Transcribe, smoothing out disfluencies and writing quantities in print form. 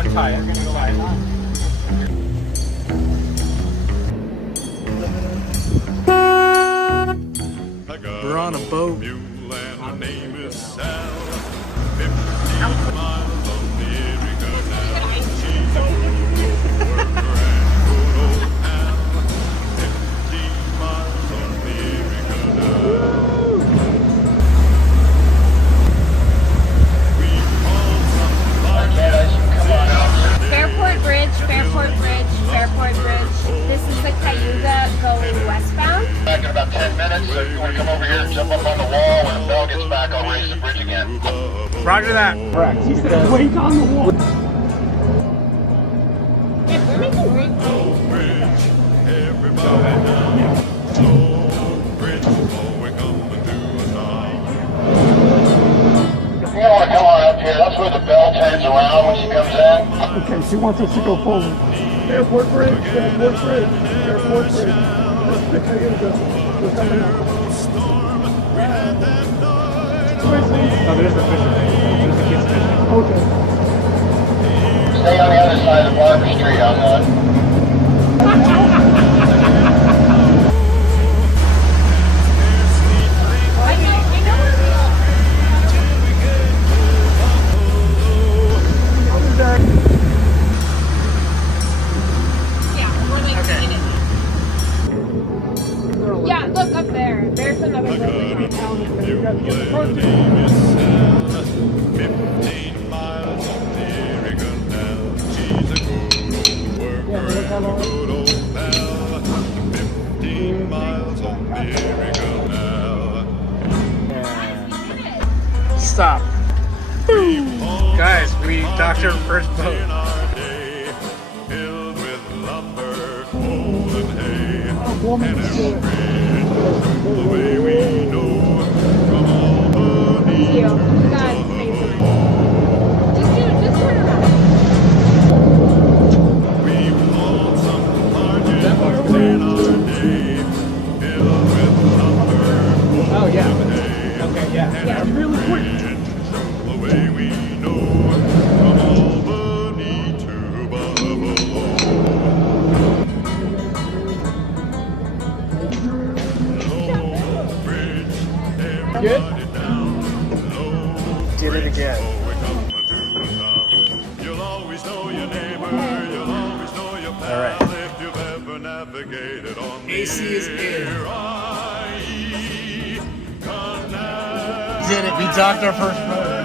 Untie it. We're on a boat. My name is Sal. 15 miles on the Erie Canal. She's a good worker and good old pal. 15 miles on the Erie Canal. We called somebody. Fairport Bridge, Fairport Bridge, Fairport Bridge. This is the Cayuga going westbound. Back in about 10 minutes, so if you want to come over here and jump up on the wall, when the bell gets back, I'll raise the bridge again. Roger that. Correct. He said, wait on the wall. Bridge, everybody down. Slow bridge, oh, we're coming to a stop. If you want to come on up here, that's where the bell turns around when she comes in. Okay, she wants us to go forward. Airport Bridge, Airport Bridge, Airport Bridge. The Cayuga. We're coming up. Oh, there's the fisher. There's the kids fishing. Okay. Stay on the other side of Barber Street on that. Yeah, look up there. There's another building. 15 miles on the Erie Canal. She's a good worker and a good old pal. 15 miles on the Erie Canal. Stop. Guys, we docked our first boat. In our day, filled with lumber, coal and hay, and a bridge the way we know from Albany Thank you. to God, thank you. Just turn around. We've hauled some barges in our day, filled with lumber, coal Oh, yeah. and hay, Okay, yeah. and Yeah, a really quick. bridge the way we know from Albany to Buffalo. Low bridge, everybody down. Low Did it again. oh, we're coming to a town. You'll always know your neighbor, you'll always know your pal. All right. If you've ever navigated on the AC is in. Erie Canal. Did it. We docked our first boat.